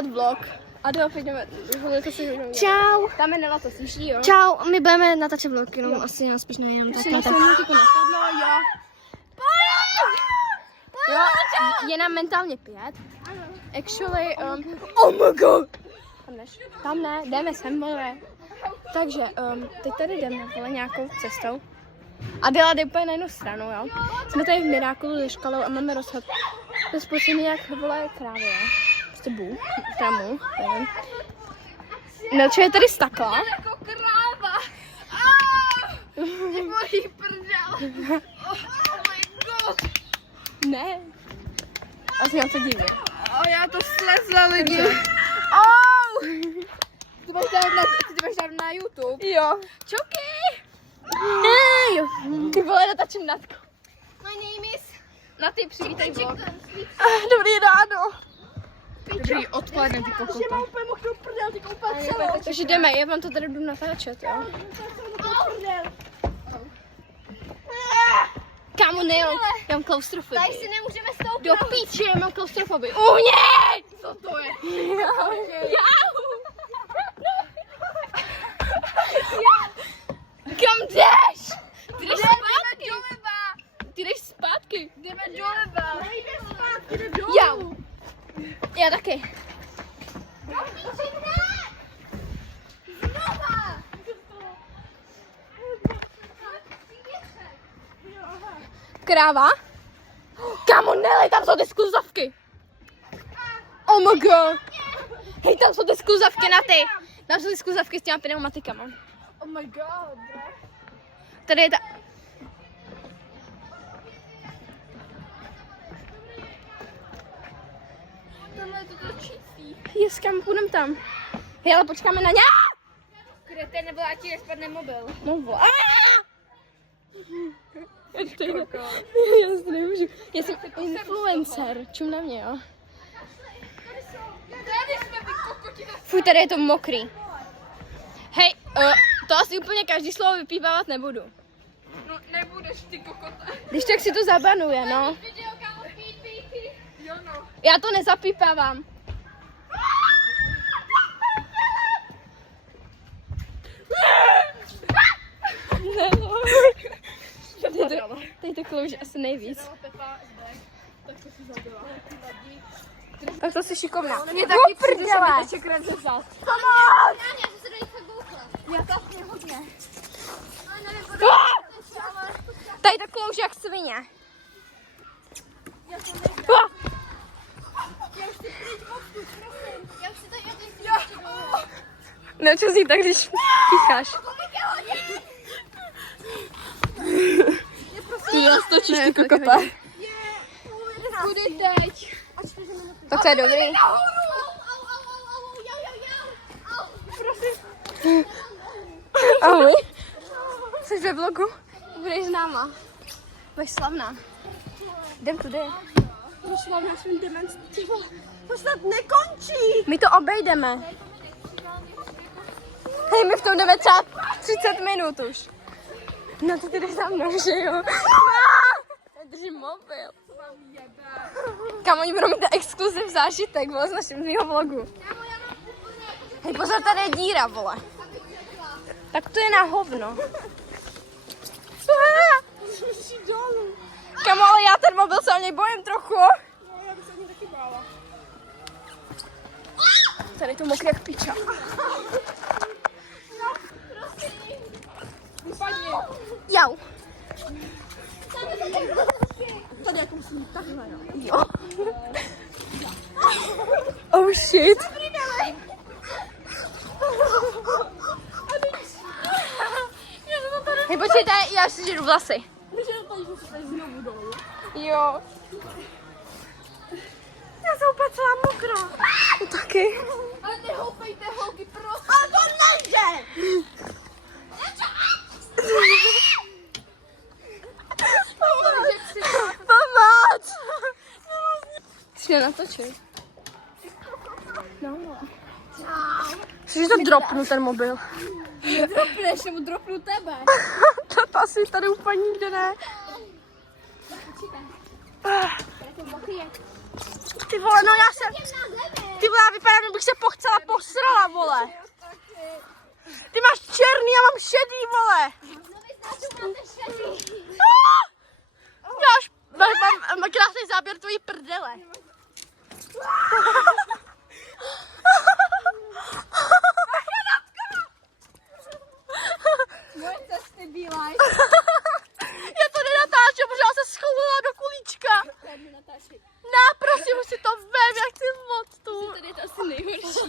dělat vlog. A jo, pojďme, to si hodně. Čau. Tam je Nela, to slyší, jo? Čau, my budeme natáčet vlog, jenom asi nás spíš nejenom tak. Jo, je nám mentálně 5. Actually, oh my god. Tam ne, jdeme sem, vole. Takže, teď tady jdeme, vole, nějakou cestou. Adela jde úplně na jednu stranu, jo. Jsme tady v Mirákulu se školou a máme rozhod. To je spocený jak, vole, krávy, jo. Prostě bů, tramu, nevím. Nelče je tady stakla. Jako kráva. Mojí prdel. Oh my god. Ne. A jsem na to divně. Já to slezla lidi. Ty máš dát na YouTube? Jo. Čuky! Hej! Ty vole, natáčím Natku. My name is... Na ty přivítej vlog. Dobrý ráno. Dobrý odpoledne, ty kokota. Že mám úplně mokrou prdel, ty koupat celou. Takže jdeme, já vám to tady jdu natáčet, jo. Kámo, ne, já mám klaustrofobii. Tady si nemůžeme stoupnout. Do píči, já mám klaustrofobii. Ne! Co to je? Kam jdeš? Ty jdeš zpátky. Doleva. Ty jdeš zpátky. Jdeme doleva. Nejde zpátky, jde dolů. Já. Já taky. Do píči, ne! Znova. Kráva? Kámo, nelej, tam jsou ty skluzavky. Oh my god. Hej, tam jsou ty skluzavky na ty. Tam jsou ty skluzavky s těma pneumatikama. Oh my god. Tady je ta... Tohle je to točící. Yes, kam půjdem tam. Hej, ale počkáme na ně. Kde nebo ať ti nespadne mobil. No vole. Já si nemůžu. Já jsem influencer. Čum na mě, jo. Tady jsme vy kokoti na... Fuj, tady je to mokrý. Hej, to asi úplně každý slovo vypívávat nebudu. No nebudeš ty kokota. Když tak si to zabanuje, no. Video, kámo, píp. Jo no. Já to nezapípávám. Ne, no. Tady to klouže asi nejvíc. Tak to si šikovná. Mě taky prdele. teče krev ze zad. Já jsem se do nich tak bouchla. Já taky hodně. Tady to klouže jak svině. Já už si pryč odtud, prosím. Já už si tady odejdu. Nečo si tak, když pícháš. Ty nás točíš, ty kokota. Kudy teď? Tak to je dobrý. Ahoj. Jsi ve vlogu? Budeš známa. Budeš slavná. Jdem tudy. Budeš slavná svým demencí. To snad nekončí. My to obejdeme. Hej, my v tom jdeme třeba 30 minut už. No to ty jdeš za mnou, že jo? Držím mobil. Kam oni budou mít na exkluziv zážitek, vole, z našeho vlogu. Hej, pozor, tady je díra, vole. Tak to je na hovno. Kamo, ale já ten mobil se o něj bojím trochu. Já bych se o ní taky bála. Tady je to mokrý jak piča. Vypadni. Jau. Tady jako musím jít takhle, Jo. Oh shit. Hej, počkejte, já si žeru vlasy. Jo. Já jsem úplně celá mokrá. Taky. Ale nehoupejte holky, prosím. Ale to nejde! Pomoc! Jsi mě natočil. No. Jsi to dropnu ten mobil. Dropneš, nebo dropnu tebe. To asi tady úplně nikde ne. Ty vole, no já jsem... Ty vole, já vypadám, že bych se pochcela posrala, vole. Ty máš černý, já mám šedý, vole. Mám krásný záběr tvojí prdele. Moje cesty bílej. Já to nenatáčím, protože já se schovila do kulíčka. Ne, prosím, už si to vem, jak ty moc tu. Tady je to asi nejhorší.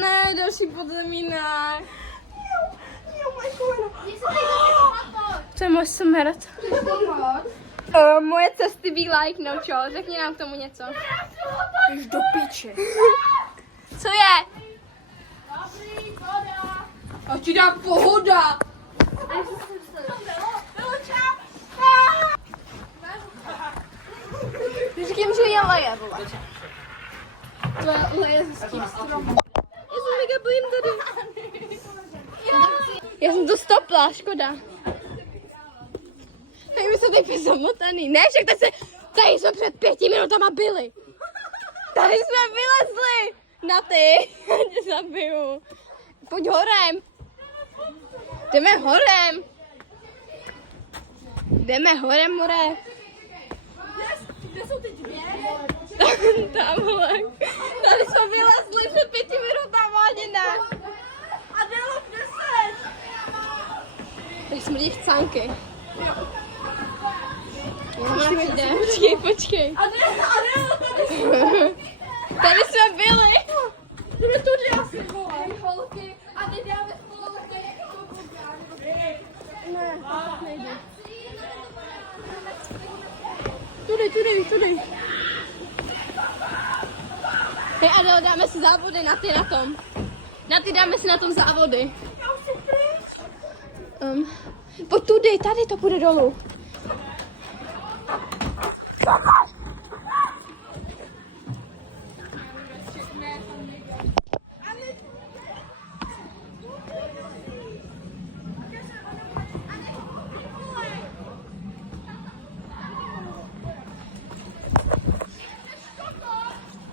Ne, další podzemínek. To je můj smrt. Moje cesty be like, no čo? Řekni nám k tomu něco. Už do piče. Co je? A ti dá pohoda. Říkám, že je leje, vole. To je leje s tím stromem. Já se mega bojím tady. Já jsem to stopla, škoda. Tak my jsme tady zamotaný. Ne, však tady jsme před 5 minutama byli. Tady jsme vylezli. Na ty, já tě zabiju. Pojď horem. Jdeme horem. Jdeme horem, more. Kde jsou ty dvě? Tamhle. Tady jsme vylezli před 5 minutama, ani ne. A dělo 10. Tady smrdí chcánky. Počkej. A dělo tady. Tady jsme byli. Jdeme tudy asi, vole. Holky. A teď dáme spolu. Ne, nejde. Tudy. Hej, Adel, dáme si závody na tom. Dáme si na tom závody. Pojď tudy, tady to půjde dolů.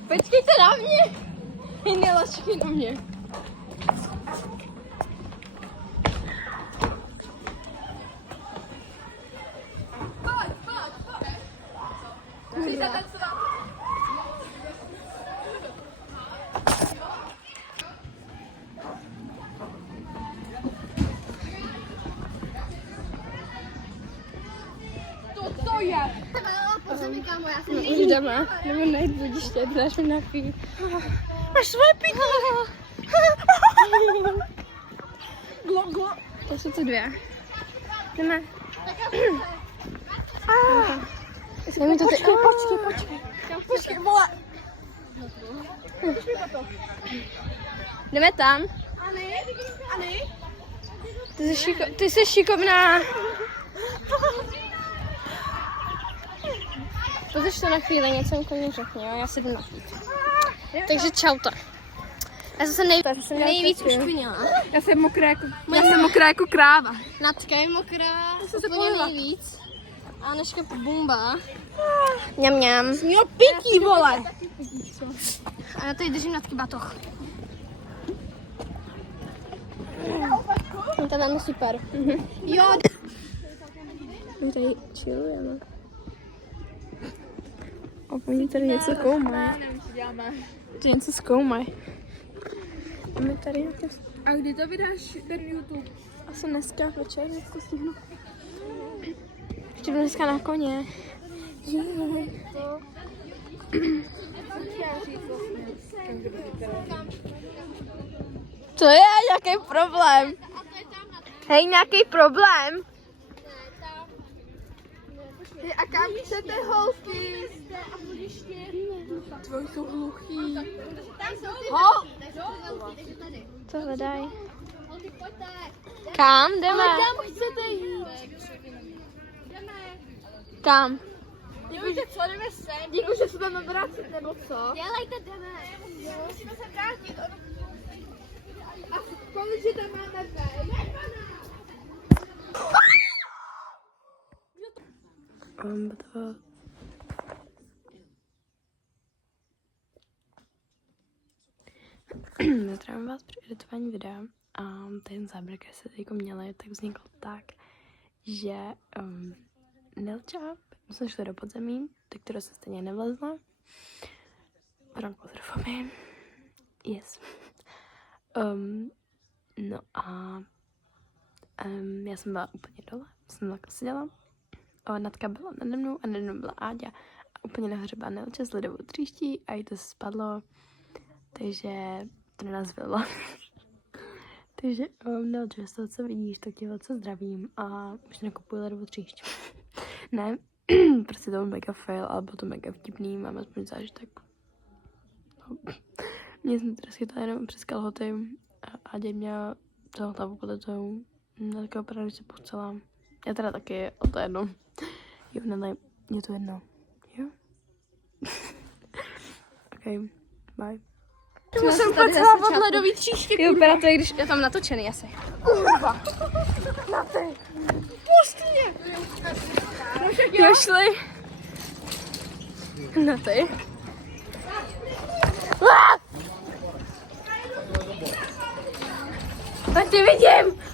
Počkejte na mě. Hej, nelačkej na mě. To je. Už jdeme. Nebo najít budiště, dáš mi napít. Máš svoje píky. Glo. To jsou to dvě. Jdeme. Počkej, vole. Jdeme tam. Ani? Ty jsi šikovná. Pozeš to na chvíli, něco někomu řekni, jo? Já si jdu napít. Takže čauta. Já jsem se nejvíc ušpinila. Já jsem mokrá jako kráva. Natka je mokrá, úplně polila. nejvíc. A Aneška bumba. Mňam. Měl pití, vole. A já tady držím Natky batoh. No to máme super. Jo. My tady chillujeme. A oni tady něco zkoumají. Ty něco zkoumají. A my tady jako... A kdy to vydáš ten YouTube? Asi dneska večer, jak to stihnu. Ještě jdu dneska na koně. To je nějaký problém. Hej, nějaký problém. A kam chcete, holky? Tvoji jsou hluchý. Hol! Co hledají? Kam jdeme? Kam chcete jít? Kam? Děkuji, co jdeme sem. Děkuji, že se budeme vracet, nebo co? Dělejte, jdeme. Musíme se vrátit. A kolik tam máme ven? Zdravím vás při editování videa. Ten záběr, který se teď měli, tak vznikl tak, že Nelča, my jsme šli do podzemí, do kterého se stejně nevlezla. Pardon, klaustrofobii. Yes. No a já jsem byla úplně dole, jsem takhle seděla. Natka byla nade mnou a nade mnou byla Áďa. A úplně nahoře byla Nelča s ledovou tříští a jí to spadlo, takže to na nás bylo. Takže Nelča, z toho, co vidíš, tak tě velice zdravím a už nekupuji ledovou tříšť. Ne, prostě to byl mega fail, ale bylo to mega vtipný, mám aspoň zážitek. Mě jsem teda schytala jenom přes kalhoty a Áďa měla celou hlavu poletou. Na takového opravdu, když se pochcela. Já teda taky, ale to je jedno. Jo, ne, je to jedno. Jo? OK, bye. Já jsem pocela od ledový tříště, kurva. Vypadá to, když je tam natočený asi. Kurva. Na ty. Pust mě. Došli. Na ty. A ty vidím.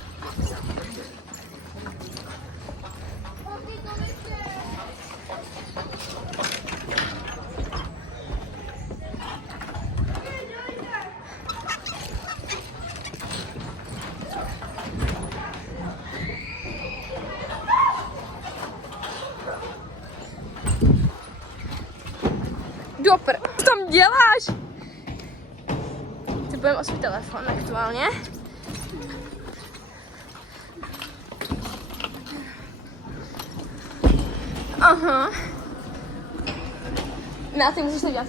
Dopr, co tam děláš? Ty budeme o svůj telefon aktuálně. Aha. Na ty musíš to dělat.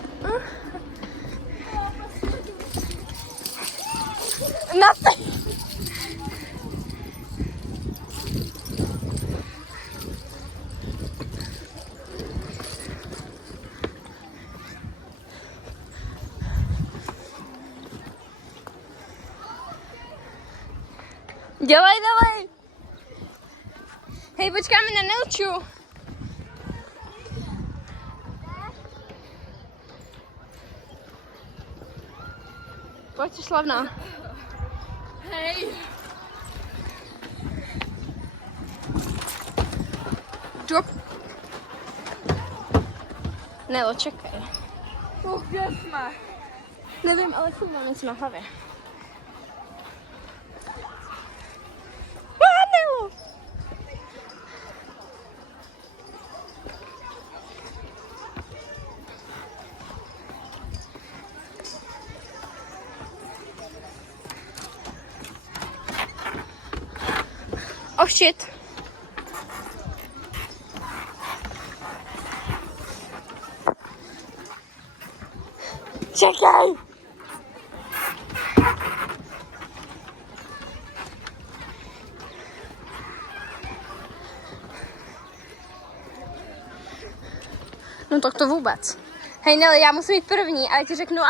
Na ty. Dělej, dělej! Hej, počkáme na Nelču. Pojď, jsi slavná. Hej! Drop. Nelo, čekaj. Kde jsme? Nevím, ale furt mám něco na hlavě. Oh shit. Čekaj. No tak to vůbec. Hej Nelo, já musím jít první, ale ti řeknu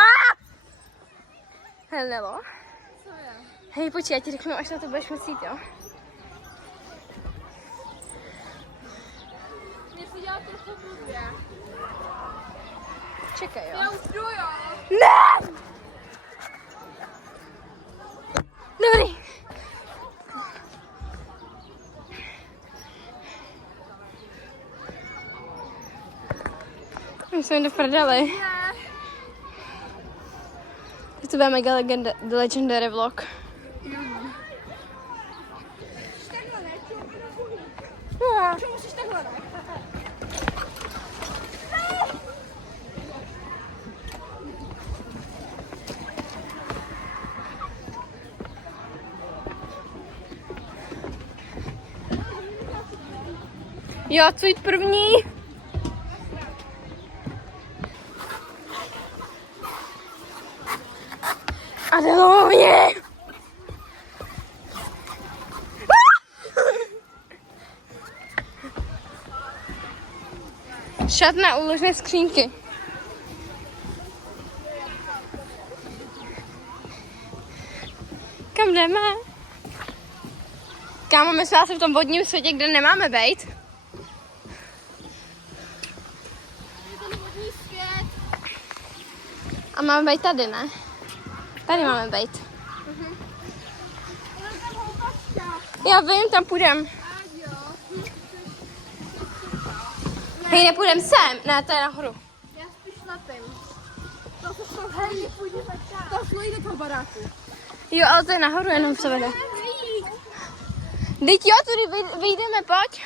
Hej Nelo. Co je? Hej, počkej, já ti řeknu, až na to budeš muset jít, jo? Mě si dělá trochu blbě. Čekaj, jo? Já už jdu, jo? Ne! Dobrý. My jsme jde v prdeli. Ne. Tak to bude mega legendary vlog. Čo musíš takhle, ne? Jo, co jít první? Adelovně! Šatna úložné skřínky. Kam jdeme? Kámo, my jsme asi v tom vodním světě, kde nemáme bejt. A máme být tady, ne? Tady máme být. Já vím, tam půjdem. Hej, nepůjdem sem. Ne, to je nahoru. Já spíš lepím. To se šlo, hej, půjdeme tak. To šlo jít do toho baráku. Jo, ale to je nahoru, jenom se vede. Teď jo, tudy vyjdeme, pojď.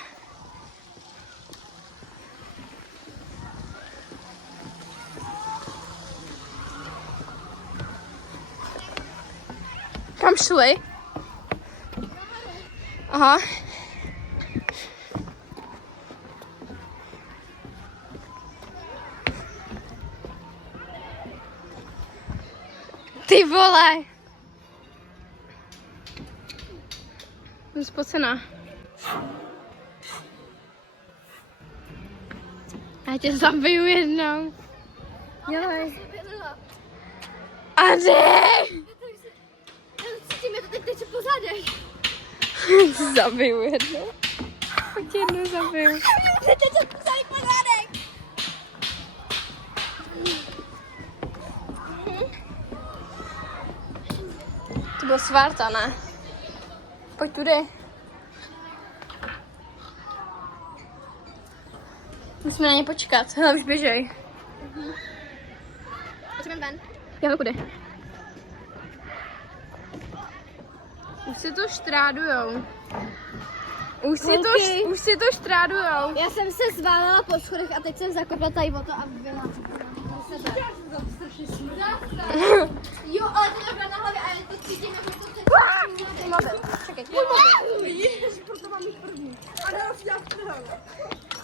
Kam šli? Aha. Ty vole. Jsem spocená. Já tě zabiju jednou. Dělej. Ady! Cítím, je to teď teče po zádech. Zabiju jednou. Pojď jednou zabiju. Teče po zádech. To byl Svarta, ne? Pojď tudy. Musíme na ně počkat. Hele, už běžej. Pojďme ven. Já kudy? Už si to štrádujou. Už si to štrádujou. Já jsem se zválila po schodech a teď jsem zakopla tady o to a byla. Jo, ale to je na hlavě a já to cítím, jako to teď. Čekej. Ježiš, proto mám jít první. A další já vtrhám.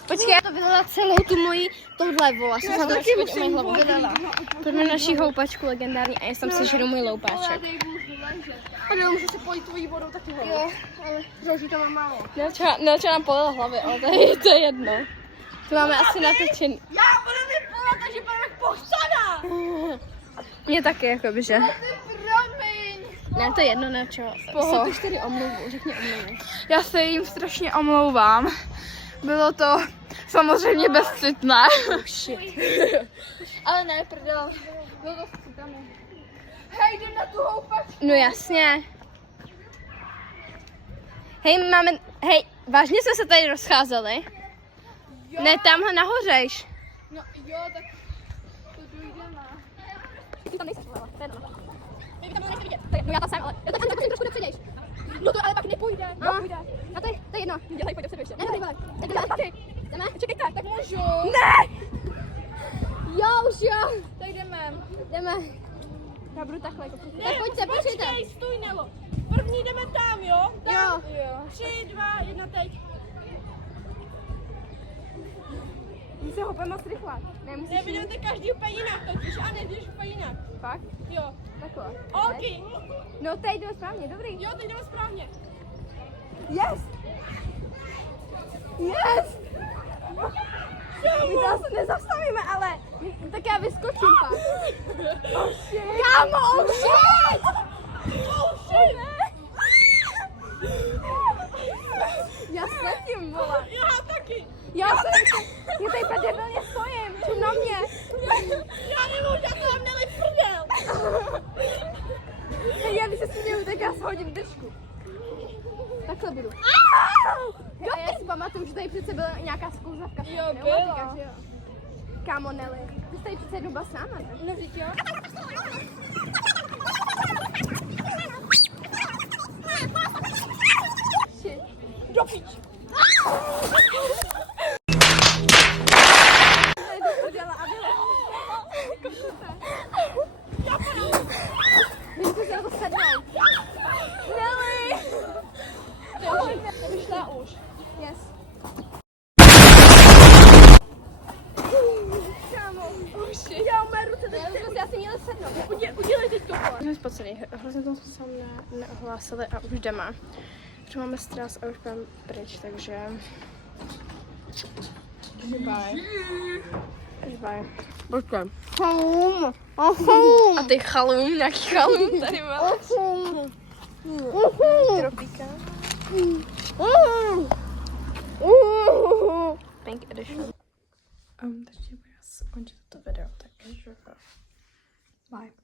Počkej, To vylila celou tu moji touhle vola. Já jsem taky musím hlavu vylila. pojďme na naší houpačku legendární a já tam sežeru můj loupáček. A jo, můžu se pojít tvojí vodou taky hlavu. Jo, ale žalží to mám málo. Nelča nám polila hlavy, ale to je jedno. To máme asi natočený. Já budu mi polat, takže budu jak pochcaná. Mě taky, jakoby, že? Promiň. Ne, to je jedno, ne, čo. Pohoď. Ty 4 omluvu, řekni omluvu. Já se jim strašně omlouvám. Bylo to samozřejmě bezcitné. Oh shit. Ale ne, prdel. Bylo to vcitané. Hej, jdem na tu houpačku. No jasně. Hej, vážně jsme se tady rozcházeli? Jo. Ne, tamhle nahořejš. No jo, tak to dojdeme. Ty tam nejseš, to je jedno. Ty tam nejsi vidět. No já tam jsem, ale... Tak jsem trošku dopředějš. No to ale pak nepůjde. Nepůjde. No to je jedno. Dělej, pojď dopředu ještě. Ne, vole. Tak jdeme tady. Jdeme? Čekejte, tak můžu. Ne! Jo, už jo. Tak jdeme. Jdeme. Já budu takhle jako Tak pojďte, počkejte. stůj, Nelo. První jdeme tam, jo? Jo. 3, 2, 1, teď. My se hopeme moc rychle. Ne, musíš jít. Nebudete každý úplně jinak totiž, a nejdeš úplně jinak. Fakt? Jo. Takhle. OK. No teď jdeme správně, dobrý. Jo, teď jdeme správně. Yes! Yes! My to asi nezastavíme, ale tak já vyskočím pak. Oh shit! Kámo, oh shit! Oh shit! Já sletím, vole. Já taky. Já tady debilně stojím, čím na mě. Já nemůžu, já to mám nelej prdel. Hej, já když se směju, tak já shodím držku. Takhle budu. A já si pamatuju, že tady přece byla nějaká sklouzavka. Jo, byla. Kámo, Nelly. Ty jsi tady přece jednou byla s náma, ne? No vždyť jo. Shit. Do pič. Můžete se na to sednout. Nelly! Nevyšla už. Yes. Kámo, já umeru, já si měla sednout. Udělej teď to. Jsme spocený, hrozně to se neohlásili a už jdeme. Protože máme stres a už budeme pryč, takže... Bye. Bye. Počkej. A ty chalum, nějaký chalum tady má. Tropíka. Pink edition. Takže budu skončit toto video, takže Bye.